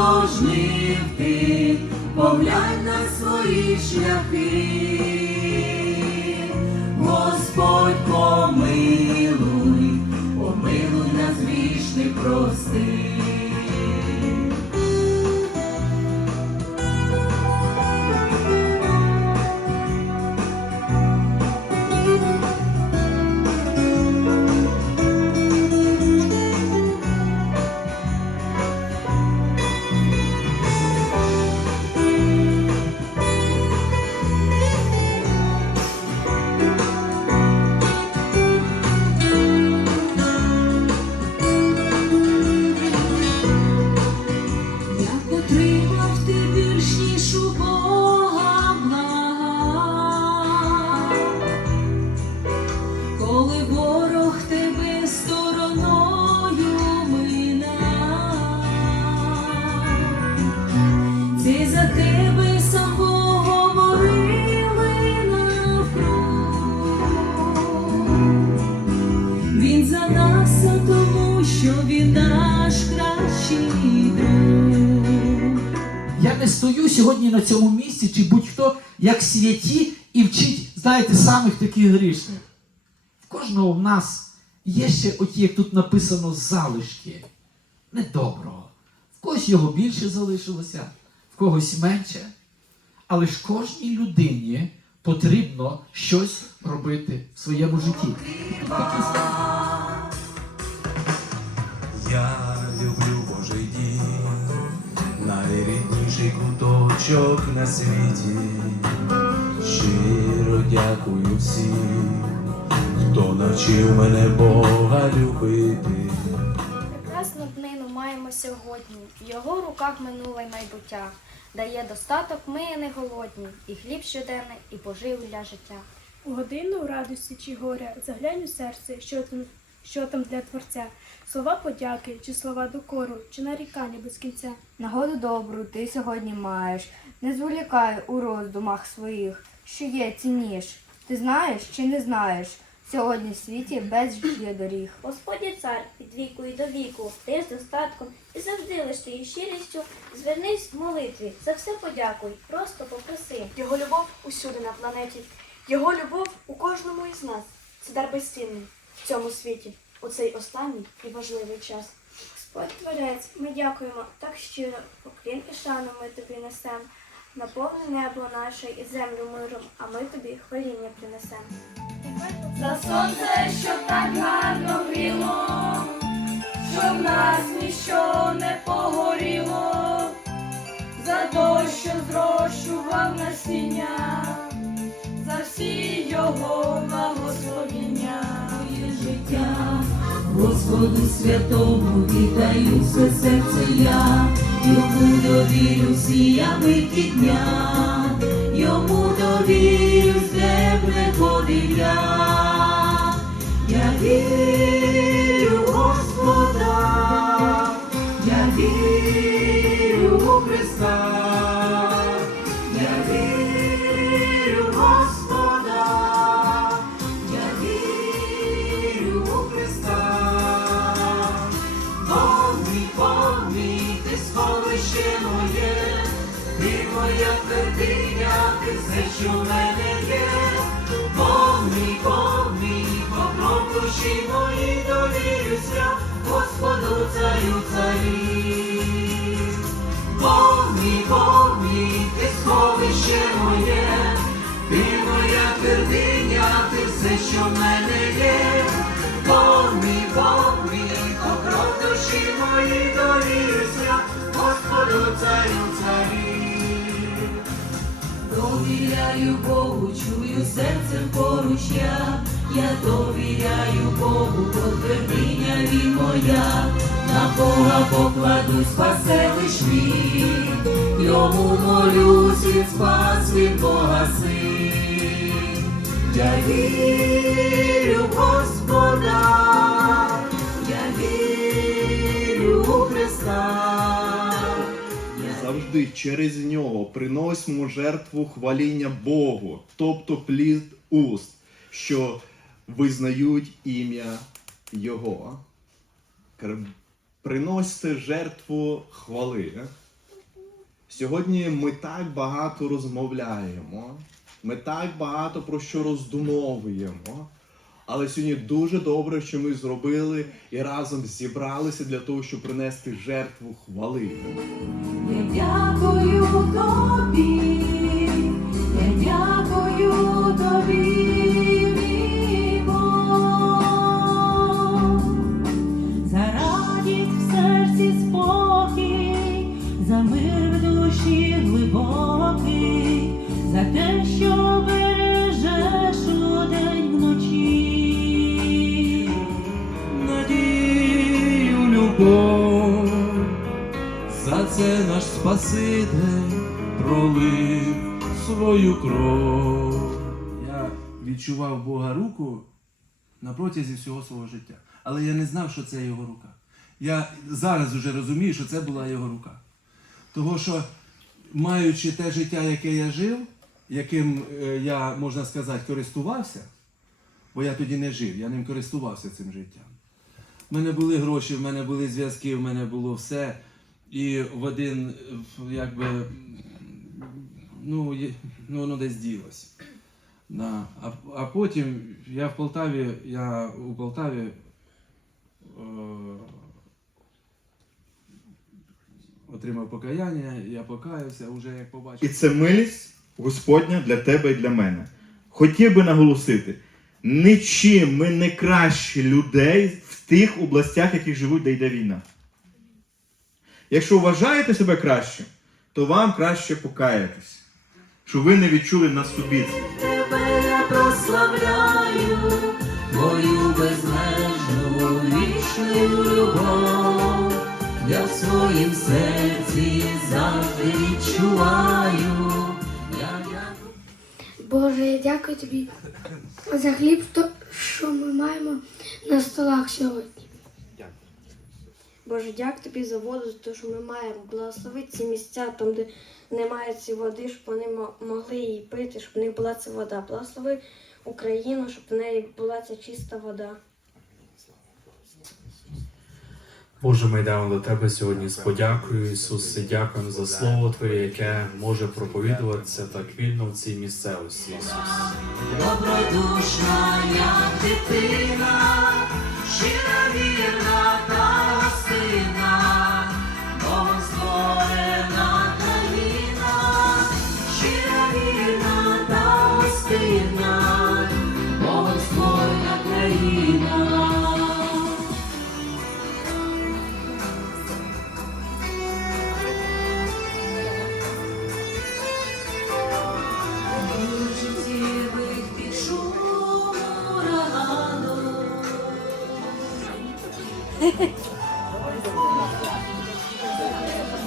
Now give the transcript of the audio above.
дорожніх ти, поглянь на свої шляхи. Господь помилуй, помилуй нас грішних прости. Що він наш кращий друг. Я не стою сьогодні на цьому місці, чи будь-хто як святі і вчить, знаєте, самих таких грішних. В кожного в нас є ще, оті, як тут написано, залишки недоброго. В когось його більше залишилося, в когось менше. Але ж кожній людині потрібно щось робити в своєму житті. Я люблю Божий дім, найрідніший куточок на світі. Щиро дякую всім, хто навчив мене Бога любити. Прекрасну днину маємо сьогодні. В його руках минуле майбуття. Дає достаток, ми не голодні, і хліб щоденний, і поживу для життя. У годину радості чи горя заглянь у серце, що там, що там для творця. Слова подяки, чи слова докору, чи нарікання без кінця. Нагоду добру ти сьогодні маєш. Не зволікай у роздумах своїх, що є цінніш. Ти знаєш чи не знаєш? Сьогодні в світі безліч є доріг. Господь цар від віку і до віку, ти з достатком і завжди лиш ти щирістю звернись в молитві, за все подякуй, просто попроси. Його любов усюди на планеті. Його любов у кожному із нас. Це дар безцінний в цьому світі, у цей останній і важливий час. Господь Творець, ми дякуємо так щиро, поклін і шану ми тобі несем. Наповни небо наше і землю миром, а ми тобі хваління принесем. За сонце, що так гарно гріло, що в нас ніщо не погоріло, за дощ, що зрощував насіння, за всі його Господу святому віддаю все серце я, йому довірю всі миті дня, йому довірю земле ходив я, я вірю Господа, я вірю у Христа, я вірю Господа, я вірю у Христа. Моя твердиня, ти все, що в мене є. Бог мій, покров душі мої довірюся, Господу царю мій, Бог мій, ти сховище моє, ти моя твердиня, ти все, що в мене є. Бог мій, покров душі мої довірюся, Господу царю Довіряю Богу, чую серцем поруч я, я довіряю Богу, бо твердиня він моя, на Бога покладу, спасе лиш він, йому молюсь, він спас від Бога син. Я вірю Господа, я вірю у Христа. Завжди через нього приносимо жертву хваління Богу, тобто плід уст, що визнають ім'я Його. Приносьте жертву хвали. Сьогодні ми так багато розмовляємо, ми так багато про що роздумовуємо. Але сьогодні дуже добре, що ми зробили і разом зібралися для того, щоб принести жертву хвали. Я дякую тобі, я дякую тобі, за мир в душі глибокий, за те, що любов, за це наш Спаситель пролив свою кров. Я відчував Бога руку на протязі всього свого життя. Але я не знав, що це його рука. Я зараз вже розумію, що це була його рука. Того, що маючи те життя, яке я жив, яким е, я, можна сказати, користувався, бо я тоді не жив, я ним користувався цим життям. У мене були гроші, в мене були зв'язки, в мене було все. І в один, в- якби, ну, ну воно десь ділось. Да. А, а потім я в Полтаві, я у Полтаві е, отримав покаяння, я покаявся, вже як побачив. І це милість Господня для тебе і для мене. Хотів би наголосити: нічим ми не кращі людей в тих областях, яких живуть, де йде війна. Якщо вважаєте себе кращим, то вам краще покаятись, що ви не відчули на собі. Тебе я прославляю, твою безмежну вічну любов, я в своїм серці завжди відчуваю. Дякую. Боже, я дякую тобі за хліб, що ми маємо на столах сьогодні. Боже, дякую тобі за воду, за те, що ми маємо. Благослови ці місця, там, де немає цієї води, щоб вони могли її пити, щоб в них була ця вода. Благослови Україну, щоб в неї була ця чиста вода. Боже, ми йдемо до Тебе сьогодні з подякою, Ісусе, дякуємо за Слово Твоє, яке може проповідуватися так вільно в цій місцевості, Ісус. Добродушна, як дитина, щира вірна та гостина, Богом створена країна, щира вірна та гостина, Богом створена країна. ありがとうございました。